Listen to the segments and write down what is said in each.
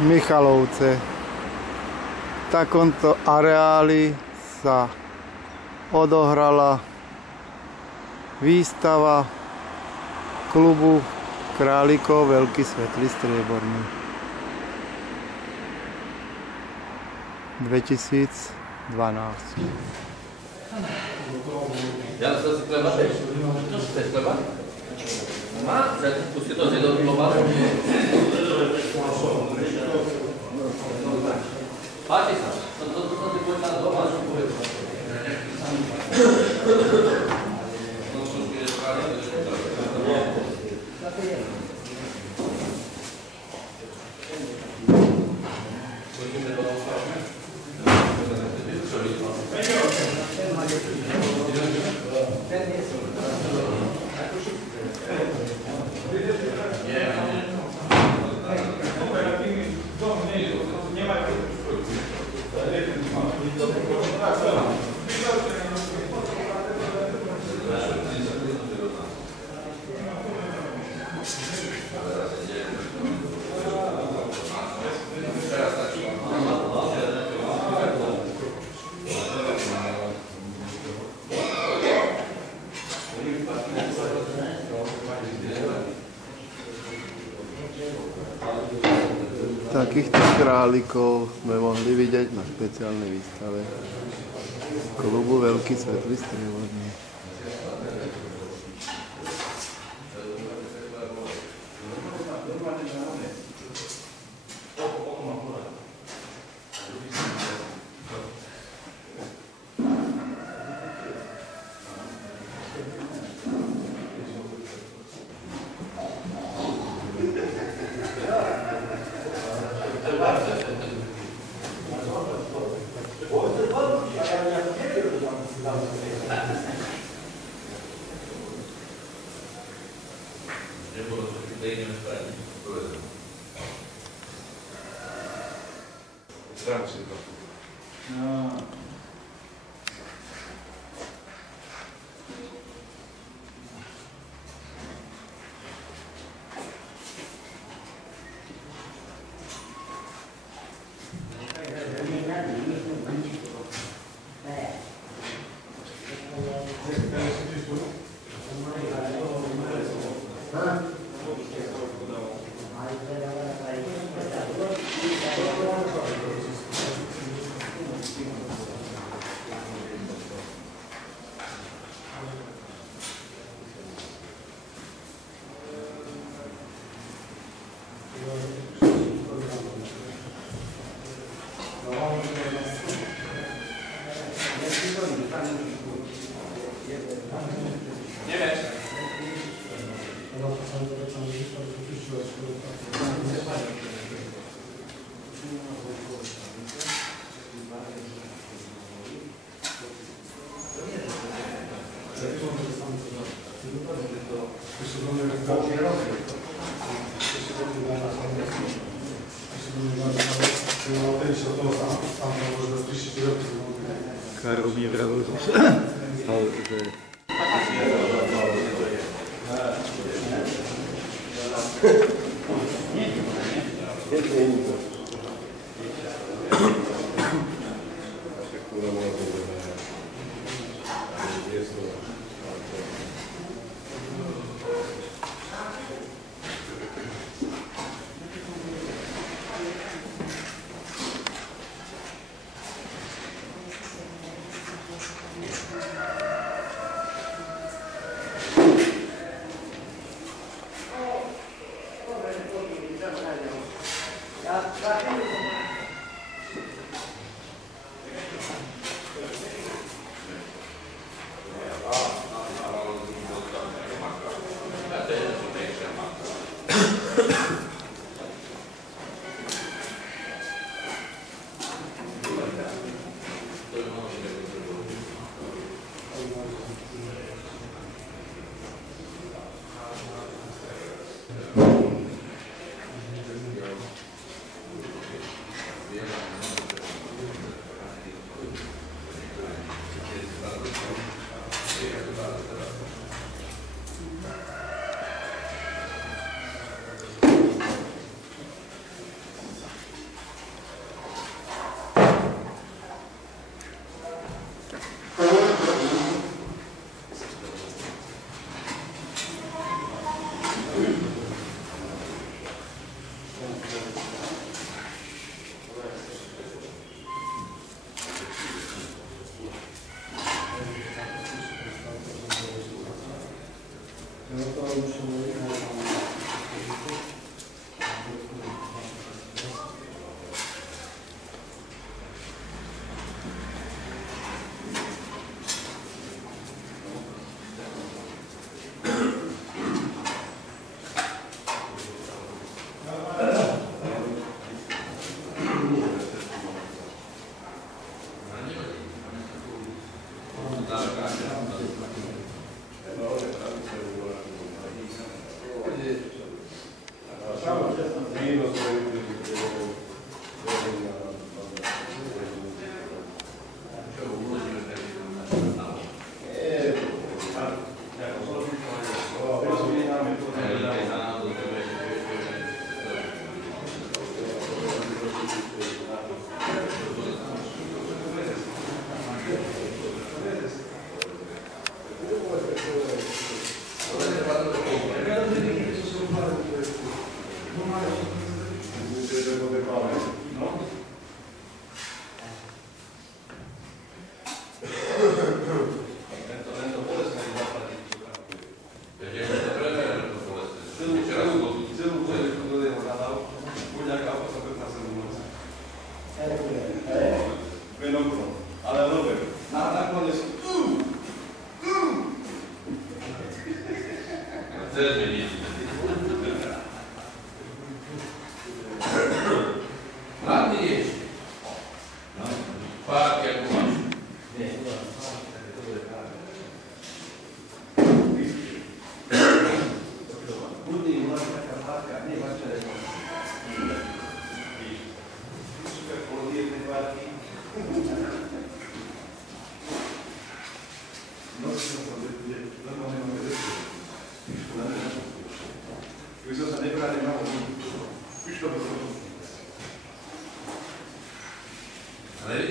Michalovce. V takomto areáli sa odohrala výstava klubu Králikov Veľký Svetlý Strieborný 2012. Ja sa si chleba? Chceš chleba? Má? Pustí to do chleba? Páči sa. To si povedal doma, čo povedal. Takýchto králikov sme mohli vidieť na špeciálnej výstave klubu Veľký Svetlý Strieborný. Karol mi vravil, že...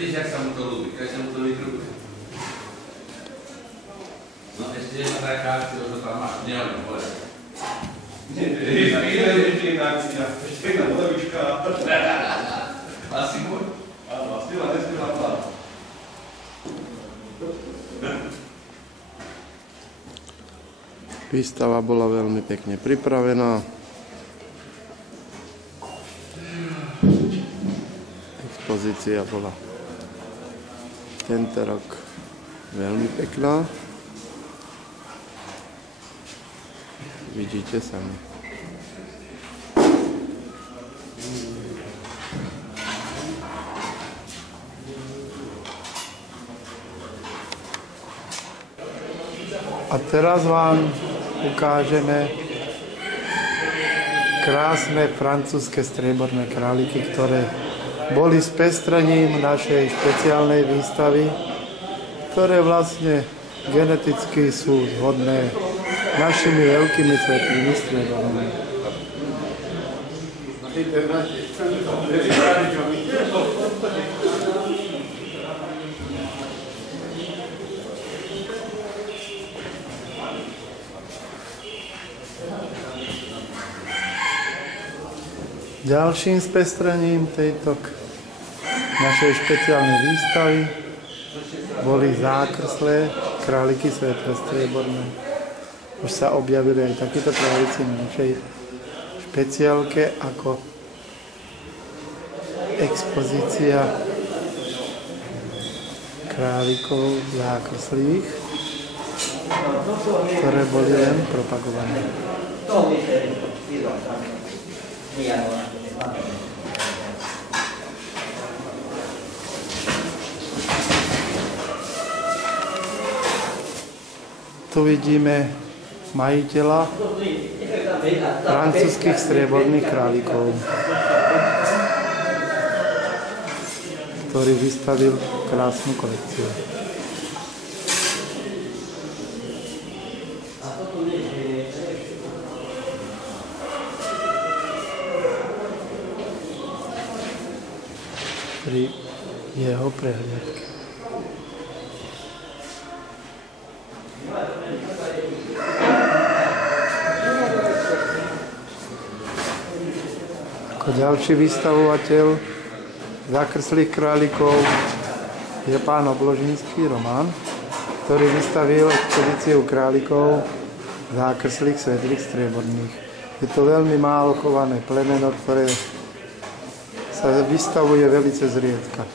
Vidíš, jak sa mu to ľúbi, keď sa mu to vykrúti. No ešte jedna taká akcia, čo tam máš, neviem povedať. Ešte jedna motovička. Asi môj. Áno, stila, nestila plán. Výstava bola veľmi pekne pripravená. Expozícia bola tento rok veľmi pekná. Vidíte sami. A teraz vám ukážeme krásne francúzske strieborné králiky, ktoré boli spestrením našej špeciálnej výstavy, ktoré vlastne geneticky sú zhodné našimi veľkými svetlými striebormi. Ďalším spestrením tejto našej špeciálnej výstavy boli zákrslé králiky svetle strieborné. Už sa objavili aj takéto králiky na našej špeciálke ako expozícia králikov zákrslých, ktoré boli len propagované. Tu vidíme majiteľa francúzskych strieborných králikov, ktorý vystavil krásnu kolekciu. Pri jeho prehliadke. Ako ďalší vystavovateľ zákrslých králikov je pán Obložinský Roman, ktorý vystavil expozíciu králikov zákrslých svetlých strieborných. Je to veľmi málo chované plemeno, ktoré sa vystavuje velice zriedka.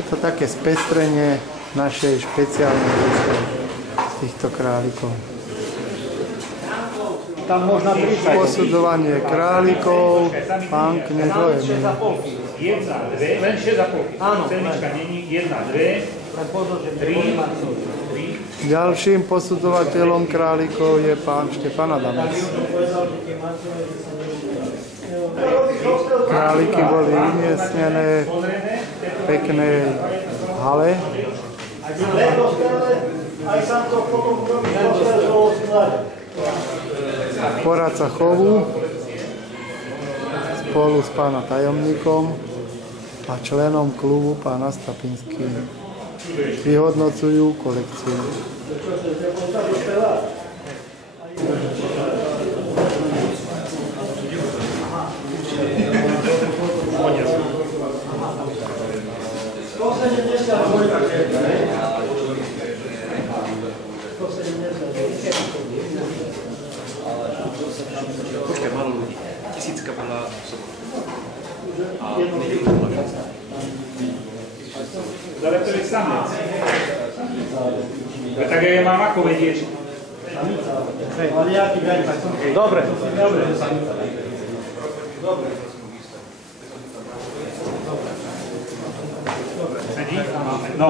Je to také spestrenie našej špeciálnej výstavy týchto králikov. Tam možno prísať. Posudovanie králikov, pán kniežo je Jedna, dve, len 6,5. Cenička není, 1, 2, 3. Ďalším posudzovateľom králikov je pán Štefan Adamec. Králiky boli umiestnené v peknej hale. Poradca chovu spolu s pána tajomníkom a členom klubu pána Stapinský vyhodnocujú kolekciu. Počkaj, málo ľudí. 1000 bola osoba. A Ale to je samec. Tak ja mám ako vedieš. Dobre. Sedí? No,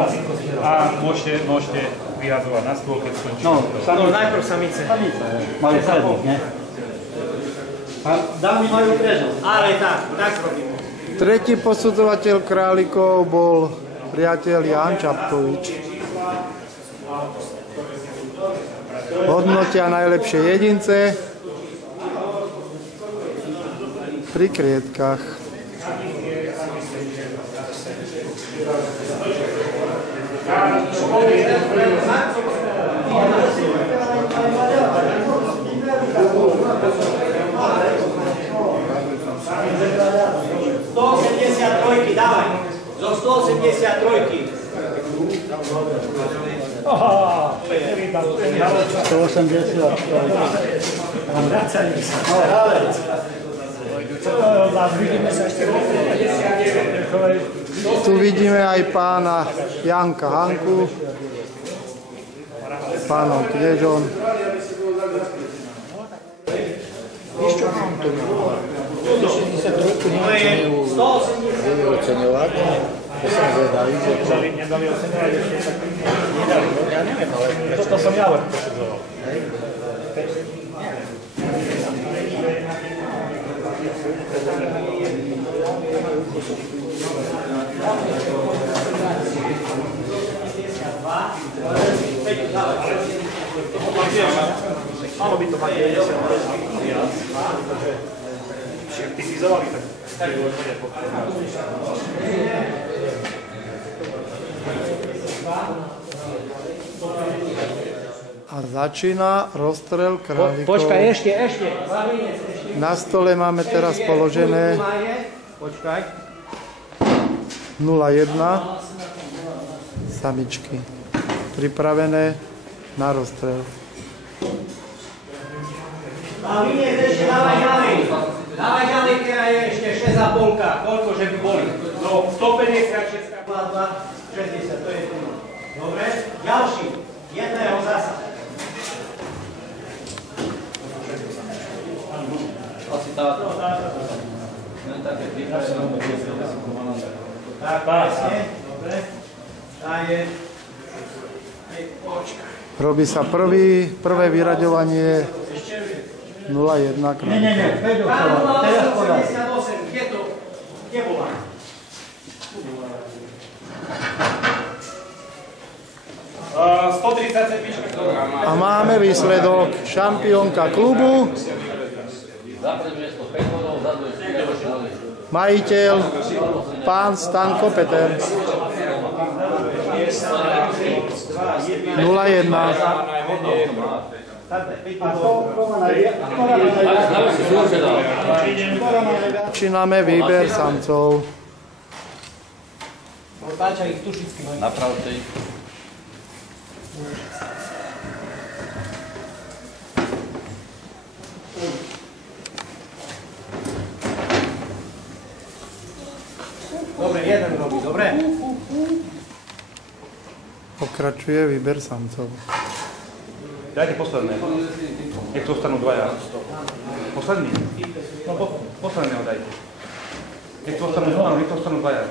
a môžete vyhazovať na stôl, keď skončí. No, najprv samice. Majú prednosť, ne? Dámy majú prednosť. Ale tak robíme. Tretí posudzovateľ králikov bol priateľ Ján Čapkovič. Hodnotia najlepšie jedince pri krietkach. Dávaj, zo 183. 180. Tu vidíme aj pána Janka Hanku, pánov Kniežon. Vieš čo, mám to nemá. 63 neviem, či ju oceňovať. To som zvedavý, že to... Nedali oceňovať ešte tak... Nedali, ja neviem, ale... To som ja len posudzoval. Malo by to mať 90 viac, pretože si aktivizovali, tak to bude potrebné. A začína rozstrel králikov. Počkaj, ešte. Na stole máme teraz položené 0,1 samičky. Pripravené na rozstrel. A vyniesť ešte, dávaj ďalej. Dávaj ďalej, ktorá je ešte 6,5. Koľko, že by boli? No, 150, 60, to je tu. Dobre, ďalší. Jedného zasa. Asi táto. Len také pripravené. Tak, pásne. Dobre. Tá je. Počkaj. Robí sa prvé vyraďovanie 0,1 králikov. Nie, Peťo, teraz podaj. 88, kde to? Kde bola? A máme výsledok. Šampiónka klubu, majiteľ, pán Stanko Peter. 0,1. Začíname výber samcov. Napravte ich. Dobre, jeden robí, dobre? Pokračuje výber samcov. Dajte posledné. Nech to ostanú dvaja. Posledný? No, posledného dajte. Nech to ostanú dvaja.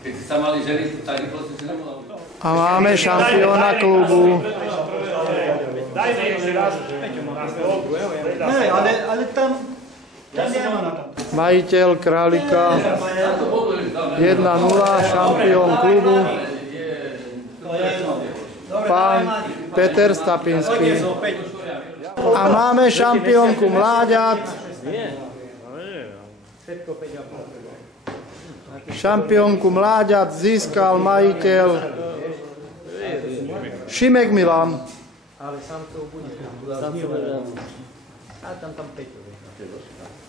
Keď si sa mali želiť, tak rýchlosti si nemohol. A máme šampióna klubu. Dajme ešte raz. Ne, ale tam nemá na tom. Majiteľ králika 1,0, šampión klubu, pán Peter Stapinský. A máme šampiónku mláďat. Šampiónku mláďat získal majiteľ Šimek Milan. Ale samcov bude. A tam Peťo vyhrá.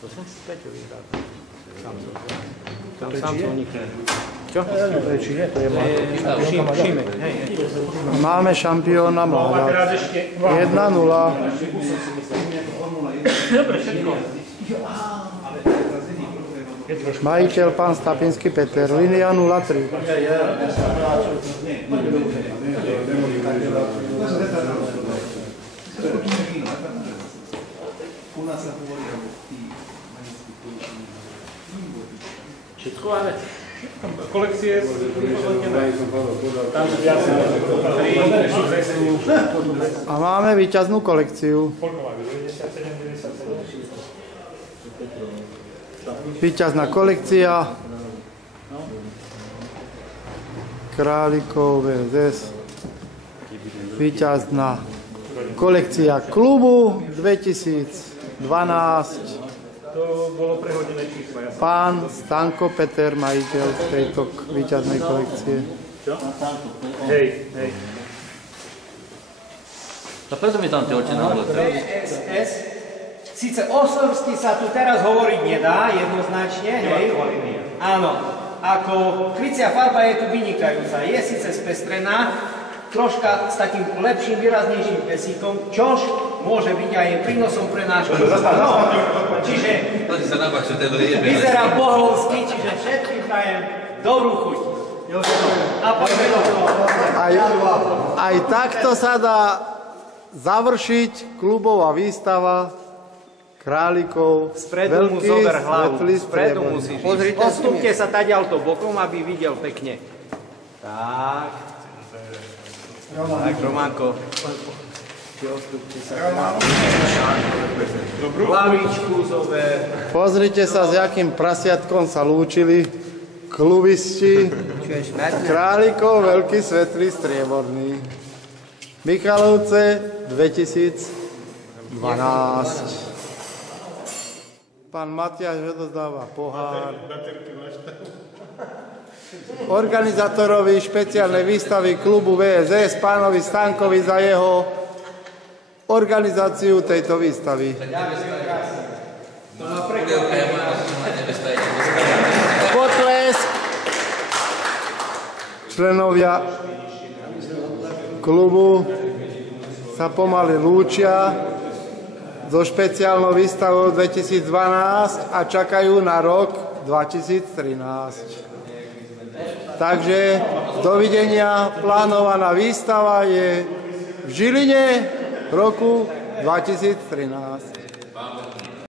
To som si Peťo vyhrá. Tam samcov nikto. Čo? Či nie, to je Šimek. Máme šampióna mláďat. 1,0. Majiteľ pán Stapinský Peter, línia 03. Všetko máme. Kolekcie. Tam viac. 3, 6, A máme víťaznú kolekciu. Polková 97, 97. Víťazná kolekcia. Králikov VSS. Víťazná kolekcia klubu 2012. To bolo prehodené číslo. Pán Stanko Peter, majiteľ tejto víťaznej kolekcie. Čo? Hej, hej. A preto mi tam tie oči na oblek. VSS. Sice o Slovsky sa tu teraz hovoriť nedá jednoznačne, hej? Áno. Ako krycia farba je tu vynikajúca. Je síce spestrená, troška s takým lepším, výraznejším pesíkom, čož môže byť aj prínosom pre náš klub. No, čiže To si sa nabačil, to je vyzerá bohovsky, čiže všetkým prajem dobrú chuť. A poďme do toho. Aj takto sa dá završiť klubová výstava králikov. Spredu mu veľký, zober hlavu, svetlý, spredu strieborný. musíš ísť. Odstúpte sa taďalto bokom, aby videl pekne. Tak. Tak, Románko. Odstúpte sa. Hlavičku zober. Pozrite sa, s jakým prasiatkom sa lúčili klubisti. Králikov, veľký, svetlý, strieborný. Michalovce 2012. Pán Matiáš odozdáva pohár. Organizátorovi špeciálnej výstavy klubu VSS, pánovi Stankovi, za jeho organizáciu tejto výstavy. Potlesk. Členovia klubu sa pomaly lúčia so špeciálnou výstavou 2012 a čakajú na rok 2013. Takže dovidenia, plánovaná výstava je v Žiline roku 2013.